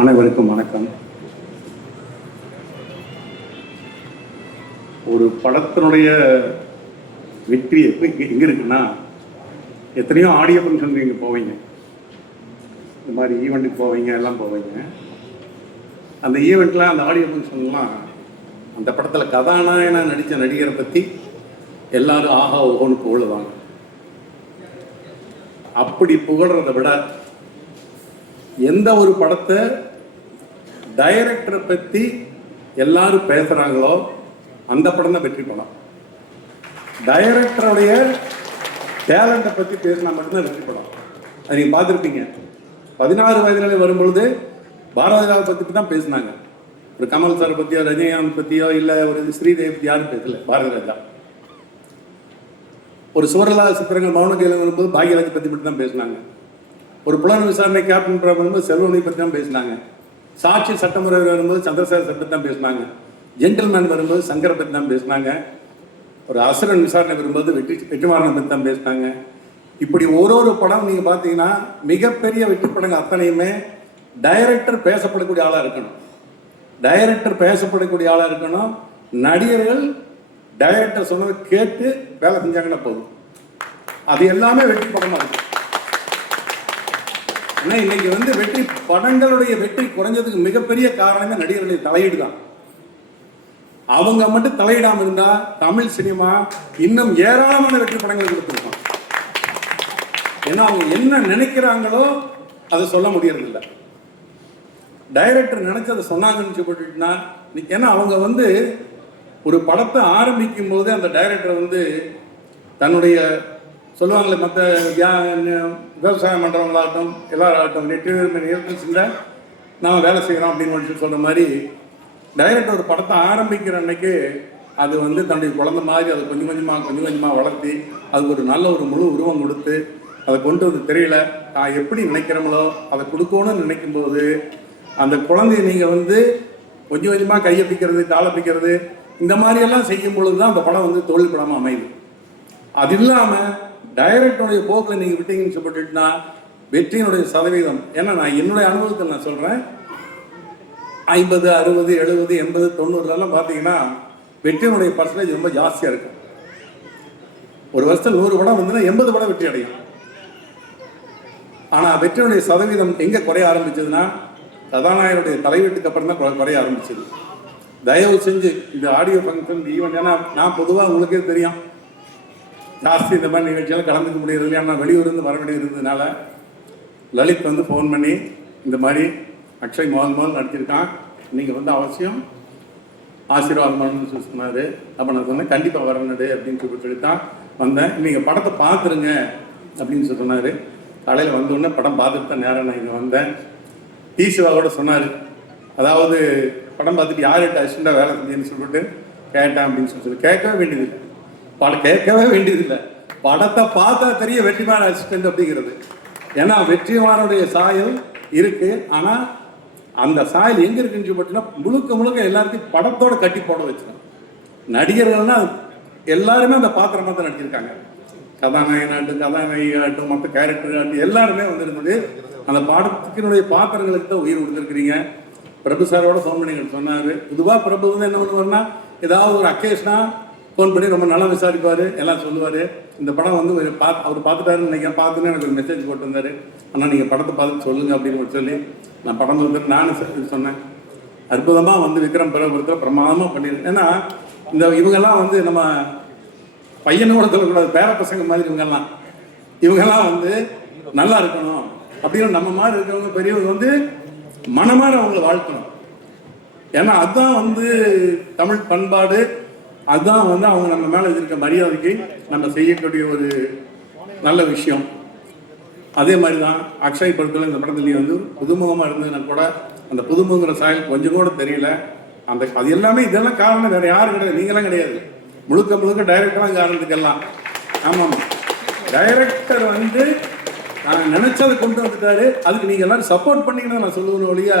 அனைவருக்கும் வணக்கம். ஒரு படத்தினுடைய வெற்றி எங்கே இருக்குன்னா, எத்தனையோ ஆடியோ ஃபங்க்ஷன் நீங்கள் போவீங்க, இந்த மாதிரி ஈவெண்ட்டுக்கு போவீங்க, எல்லாம் போவீங்க. அந்த ஈவெண்ட்டில் அந்த ஆடியோ ஃபங்க்ஷன்லாம் அந்த படத்தில் கதாநாயகனாக நடித்த நடிகரை பற்றி எல்லாரும் ஆஹா ஓஹோன்னு புகழுவாங்க. அப்படி புகழ்றதை விட எந்த ஒரு படத்தை டைரக்டரை பற்றி எல்லாரும் பேசுகிறாங்களோ அந்த படம் தான் வெற்றி படம். டைரக்டருடைய டேலண்ட்டை பற்றி பேசினா மட்டும்தான் வெற்றி படம். அது நீங்கள் பார்த்துருப்பீங்க. 16 வயதில் வரும்பொழுது பாரதிராவை பற்றி தான் பேசினாங்க. ஒரு கமல் சாரை பற்றியோ, ரஜினிகாந்த் பற்றியோ, இல்லை ஒரு ஸ்ரீதேவி பற்றி யாரும் பேசல. பாரதிராஜா ஒரு சுவரலா சித்திரங்கள் மௌன கையில் வரும்போது பாக்யராஜை பற்றி மட்டும் தான் பேசினாங்க. ஒரு புலன் விசாரணை கேப்டன் வரும்போது செல்வனை பற்றி தான் பேசினாங்க. சாட்சி சட்டமுறை வரும்போது சந்திரசேகர் பற்றி தான் பேசினாங்க. ஜென்டில்மேன் வரும்போது சங்கரை பற்றி தான் பேசினாங்க. ஒரு அசுரன் விசாரணை வரும்போது வெற்றிமாறனை பற்றி தான் பேசினாங்க. இப்படி ஒரு படம் நீங்கள் பார்த்தீங்கன்னா மிகப்பெரிய வெற்றி படங்கள் அத்தனையுமே டைரக்டர் பேசப்படக்கூடிய ஆளாக இருக்கணும். டைரக்டர் பேசப்படக்கூடிய ஆளாக இருக்கணும். நடிகர்கள் டைரக்டர் சொன்னதை கேட்டு வேலை செஞ்சாங்கன்னா போதும். அது எல்லாமே வெற்றி படமாக இருக்கும். ஆனால் இன்னைக்கு வெற்றி படங்களுடைய வெற்றி குறைஞ்சதுக்கு மிகப்பெரிய காரணமே நடிகர்களுடைய தலையீடு தான். அவங்க மட்டும் தலையிடாமல் இருந்தா தமிழ் சினிமா இன்னும் ஏராளமான வெற்றி படங்களை கொடுத்துருக்கோம். ஏன்னா அவங்க என்ன நினைக்கிறாங்களோ அதை சொல்ல முடியறதில்லை. டைரக்டர் நினைச்சு அதை சொன்னாங்கன்னு சொல்லிட்டுனா, ஏன்னா அவங்க ஒரு படத்தை ஆரம்பிக்கும் போது அந்த டைரக்டர் தன்னுடைய சொல்லுவாங்களே, மற்ற விவசாயம் பண்ணுறவங்களாகட்டும் எல்லாராகட்டும் நெட்டில் நாம் வேலை செய்கிறோம் அப்படின்னு சொல்கிற மாதிரி டைரக்டர் ஒரு படத்தை ஆரம்பிக்கிற அன்னைக்கு அது தன்னுடைய குழந்தை மாதிரி அதை கொஞ்சம் கொஞ்சமாக வளர்த்தி அதுக்கு ஒரு நல்ல ஒரு முழு உருவம் கொடுத்து அதை கொண்டு தெரியல நான் எப்படி நினைக்கிறோங்களோ அதை கொடுக்கணும்னு நினைக்கும்போது அந்த குழந்தைய நீங்கள் கொஞ்சம் கொஞ்சமாக கையை பிக்கிறது, காலை பிக்கிறது, இந்த மாதிரியெல்லாம் செய்யும் பொழுது தான் அந்த படம் தோல்வி படமாக அமையுது. அது இல்லாமல் டைரக்டருடைய போக்கில் நீங்கள் விட்டீங்கன்னு சொல்லிட்டுனா வெற்றியினுடைய சதவீதம், ஏன்னா நான் என்னுடைய அனுபவத்தில் நான் சொல்கிறேன், 50, 60, 70, 80, 90 பார்த்தீங்கன்னா வெற்றியினுடைய பர்சன்டேஜ் ரொம்ப ஜாஸ்தியாக இருக்கும். ஒரு வருஷத்தில் 100 படம் 80 படம் வெற்றி அடையும். ஆனால் வெற்றியினுடைய சதவீதம் எங்கே குறைய ஆரம்பிச்சதுன்னா கதாநாயகனுடைய தலைவீட்டுக்கு அப்புறம் தான் குறைய ஆரம்பிச்சது. தயவு செஞ்சு இந்த ஆடியோ ஃபங்க்ஷன் ஈவெண்ட், ஏன்னா நான் பொதுவாக உங்களுக்கே தெரியும் ஜாஸ்தி இந்த மாதிரி நிகழ்ச்சியெல்லாம் கலந்துக்க முடியறது இல்லையா. நான் வெளியூர்லேருந்து வர வேண்டிய இருந்ததுனால லலித் ஃபோன் பண்ணி இந்த மாதிரி அக்ஷய் முதல் நடிச்சிருக்கான், நீங்கள் அவசியம் ஆசீர்வாதம் பண்ணணும்னு சொன்னார். அப்போ நான் சொன்னேன் கண்டிப்பாக வரணுடு அப்படின்னு சொல்லி தான் வந்தேன். நீங்கள் படத்தை பார்த்துருங்க அப்படின்னு சொன்னார். காலையில் வந்தோடனே படம் பார்த்துட்டு தான் நேரம் நான் இங்கே வந்தேன். சிவாவோட சொன்னார், அதாவது படம் பார்த்துட்டு யார்கிட்ட அசிஸ்டண்டாக வேலை செஞ்சேன்னு சொல்லிட்டு கேட்டேன் அப்படின்னு சொல்லி கேட்கவே வேண்டியதில்லை. கேட்கவே வேண்டியதில்லை, படத்தை பார்த்தா தெரிய வெற்றிமாறன் அசிஸ்டன்ட் அப்படிங்கிறது. ஏன்னா வெற்றிமாறனுடைய சாயல் இருக்கு. ஆனால் அந்த சாயல் எங்கே இருக்குன்னு சொல்லிட்டுனா முழுக்க எல்லாத்தையும் படத்தோட கட்டி போட வச்சிருக்கோம். நடிகர்கள்னா எல்லாருமே அந்த பாத்திரமாக தான் நடிச்சிருக்காங்க. கதாநாயகனாகட்டும், கதாநாயகியாகட்டும், மற்ற கேரக்டர் எல்லாருமே இருந்தது அந்த பாடத்தினுடைய பாத்திரங்களுக்கு தான் உயிர் கொடுத்துருக்கிறீங்க. பிரபு சாரோட ஃபோன் பண்ணி சொன்னார். பொதுவாக பிரபு என்ன பண்ணுவார்னா ஏதாவது ஒரு அக்கேஷனாக ஃபோன் பண்ணி ரொம்ப நல்லா விசாரிப்பார், எல்லாம் சொல்லுவார். இந்த படம் அவர் பார்த்துட்டாருன்னு நினைக்கிறேன். பார்த்துன்னு எனக்கு ஒரு மெசேஜ் போட்டிருந்தாரு, ஆனால் நீங்கள் படத்தை பார்த்துட்டு சொல்லுங்கள் அப்படின்னு சொல்லி நான் படம் நானும் சொன்னேன். அற்புதமாக விக்ரம் பிரபுரத்தில் பிரமாதமாக பண்ணியிருக்கேன். ஏன்னா இவங்கெல்லாம் நம்ம பையனோட சொல்லக்கூடாது, பேர பசங்க மாதிரி இவங்கெல்லாம் நல்லா இருக்கணும் அப்படின்னு நம்ம மாதிரி இருக்கிறவங்க பெரியவங்க மனமாற அவங்களை வாழ்க்கணும். ஏன்னா அதுதான் தமிழ் பண்பாடு, அதுதான் அவங்க நம்ம மேலே இருக்க மரியாதைக்கு நம்ம செய்யக்கூடிய ஒரு நல்ல விஷயம். அதே மாதிரி தான் அக்ஷய் படத்தில் இந்த படத்துலேயே புதுமுகமாக இருந்ததுன்னா கூட அந்த புதுமுகங்கிற சாயல் கொஞ்சம் கூட தெரியல. அது எல்லாமே இதெல்லாம் காரணம் வேறு யாரும் கிடையாது, நீங்களாம் கிடையாது. முழுக்க டைரக்டராக காரணத்துக்கெல்லாம். ஆமாம், டைரக்டர் நான் நினைச்சதை கொண்டு வந்துட்டாரு. அதுக்கு நீங்கள் எல்லாரும் சப்போர்ட் பண்ணிக்கணும் நான் சொல்லுவேன் ஒழிய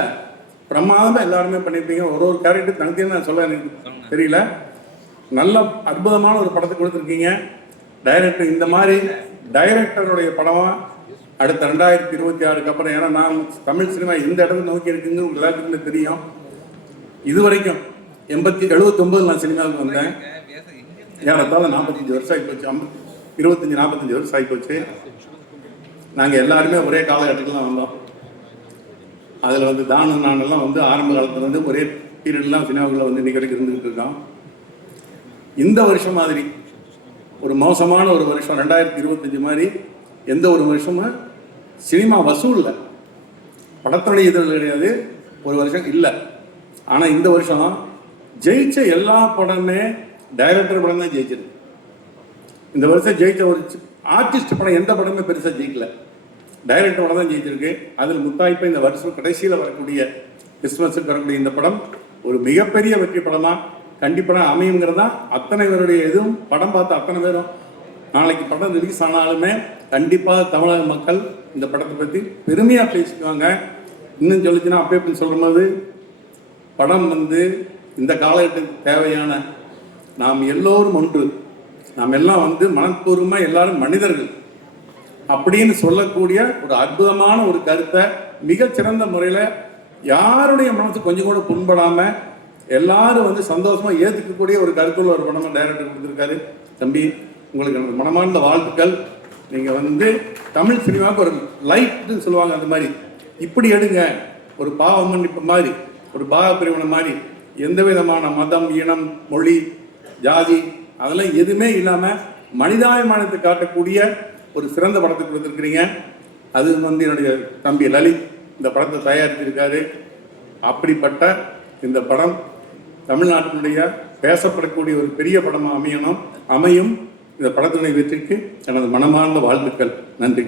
பிரமாதமாக எல்லாருமே பண்ணியிருப்பீங்க. ஒரு கேரக்டர் தனித்தே நான் சொல்ல எனக்கு தெரியல. நல்ல அற்புதமான ஒரு படத்தை கொடுத்துருக்கீங்க. டைரக்டர் இந்த மாதிரி டைரக்டருடைய படமாக அடுத்த 2026 அப்புறம், ஏன்னா நான் தமிழ் சினிமா எந்த இடத்துல நோக்கி இருக்குன்னு உங்களுக்கு எல்லாத்துக்குமே தெரியும். இது வரைக்கும் 79 நான் சினிமாவுக்கு வந்தேன். ஏறத்தாழ 45 வருஷம் ஆகிப்போச்சு, 25-45 வருஷம் ஆகிப்போச்சு. நாங்கள் எல்லாருமே ஒரே காலகட்டத்தில் தான் வந்தோம். அதில் வந்து தானு நானெல்லாம் வந்து ஆரம்ப காலத்தில் வந்து ஒரே பீரியட்லாம் சினிமாவுக்குள்ள வந்து இன்னைக்கு வரைக்கும் இருந்துகிட்டு இருக்கோம். இந்த வருஷம் மாதிரி ஒரு மோசமான ஒரு வருஷம் 2025 மாதிரி எந்த ஒரு வருஷமும் சினிமா வசூலில் படத்துடைய இதழ் கிடையாது, ஒரு வருஷம் இல்லை. ஆனால் இந்த வருஷம் ஜெயிச்ச எல்லா படமே டைரக்டர் படம் தான் ஜெயிச்சிருக்கு. இந்த வருஷம் ஜெயிச்ச ஒரு ஆர்டிஸ்ட் படம் எந்த படமே பெருசாக ஜெயிக்கல, டைரக்டர் படம் தான் ஜெயிச்சிருக்கு. அதில் முத்தாய்ப்பு இந்த வருஷம் கடைசியில் வரக்கூடிய கிறிஸ்துமஸுக்கு வரக்கூடிய இந்த படம் ஒரு மிகப்பெரிய வெற்றி படம் தான். கண்டிப்பாக அமையுங்கிறது தான் அத்தனை பேருடைய இதுவும். படம் பார்த்த அத்தனை பேரும் நாளைக்கு படம் ரிலீஸ் ஆனாலுமே கண்டிப்பாக தமிழக மக்கள் இந்த படத்தை பற்றி பெருமையாக பேசிக்குவாங்க. இன்னும் சொல்லிச்சுன்னா அப்போ சொல்கிற போது படம் வந்து இந்த காலகட்டத்துக்கு தேவையான நாம் எல்லோரும் ஒன்று, நாம் எல்லாம் வந்து மனப்பூர்வமாக எல்லாரும் மனிதர்கள் அப்படின்னு சொல்லக்கூடிய ஒரு அற்புதமான ஒரு கருத்தை மிகச்சிறந்த முறையில் யாருடைய மனசு கொஞ்சம் கூட புண்படாமல் எல்லாரும் வந்து சந்தோஷமாக ஏற்றுக்கக்கூடிய ஒரு கருத்துள்ள ஒரு படமாக டைரக்டர் கொடுத்துருக்காரு. தம்பி, உங்களுக்கு எனக்கு மனமார்ந்த வாழ்த்துக்கள். நீங்கள் வந்து தமிழ் சினிமாவுக்கு ஒரு லைட்னு சொல்லுவாங்க, அந்த மாதிரி இப்படி எடுங்க. ஒரு பாவ மன்னிப்பு மாதிரி, ஒரு பாவ பிரிவினை மாதிரி, எந்த விதமான மதம், இனம், மொழி, ஜாதி அதெல்லாம் எதுவுமே இல்லாமல் மனிதாபிமானத்தை காட்டக்கூடிய ஒரு சிறந்த படத்தை கொடுத்துருக்குறீங்க. அது வந்து என்னுடைய தம்பி லலித் இந்த படத்தை தயாரித்திருக்காரு. அப்படிப்பட்ட இந்த படம் தமிழ்நாட்டினுடைய பேசப்படக்கூடிய ஒரு பெரிய படமாக அமையும். இந்த படத்தினுடைய வெற்றிக்கு எனது மனமார்ந்த வாழ்த்துக்கள். நன்றி.